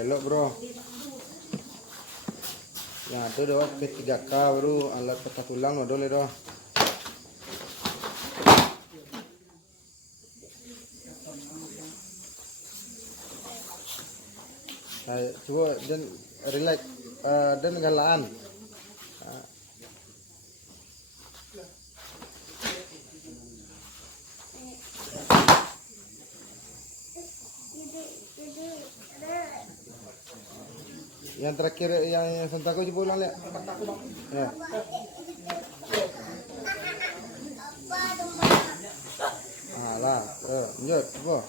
Belok bro. Nah itu doh P3K bro, alat patah tulang no dole doh. Nah, coba dan relax dan galaan. Nah. Yang terakhir yang sentaku coba ulang lihat. Ya. Lah, lanjut, coba.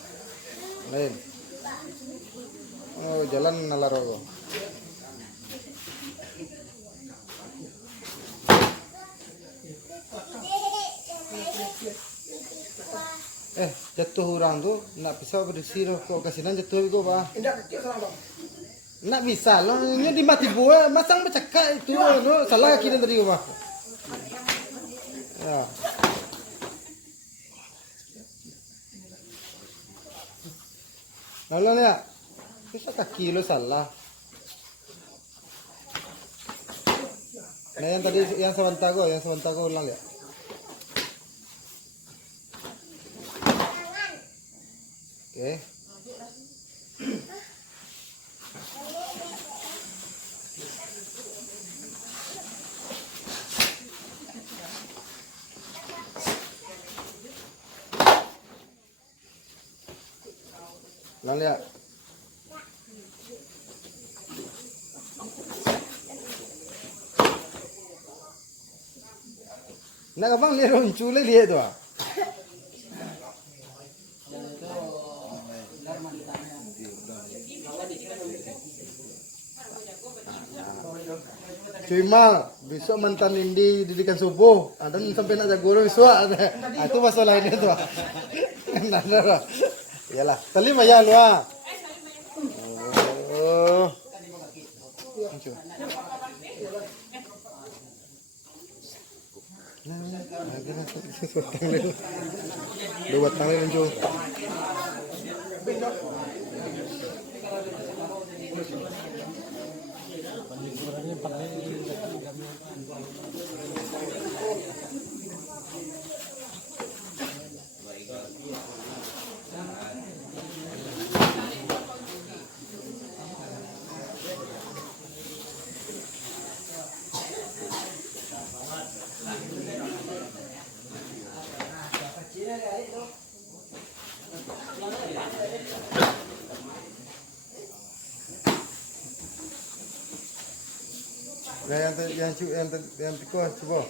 Lain. Oh, jalan nalaro. Jatuh orang tuh nak bisa berdiri loh, kok kasinan jatuh itu pak? Nak bisa loh, ini di mati buah, masang bercakap itu loh, salah kira tadi pak? Ya. Lalu ya, bisa kaki lo salah. Nah yang tadi yang sebentar go ulang ya. Oke. Ulang ya. Nak abang lihat runcul lihat tu ah. Cuma besok mantan Indi didikan subuh, ada sampai nak jago besok. Itu masalah ini tu. Nada. Iyalah, tali maya lu ah. Oh. Dua tangan muncul. Nah, yang tikus coba.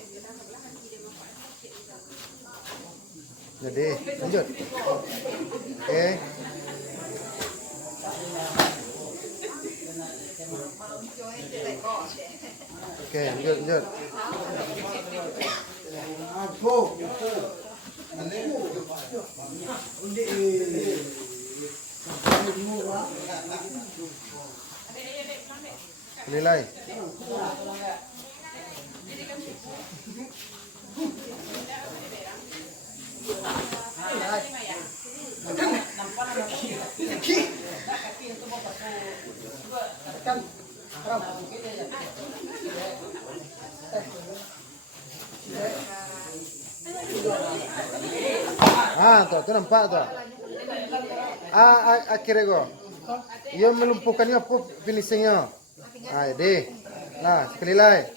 Jadi, lanjut. Oke. Oke, lanjut. Nilai. Tuh nampak tuh. Akhirnya go. Ia melumpuhkannya apa finishingnya. Jadi, nah sekali lagi.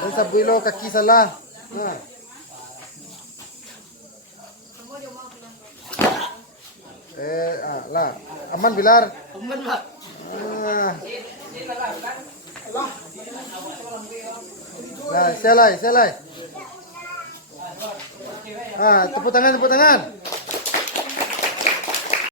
Dan sabuilo kaki salah. Nah. Lah, aman Bilar. Aman Pak. Nah, selai. Tepuk tangan.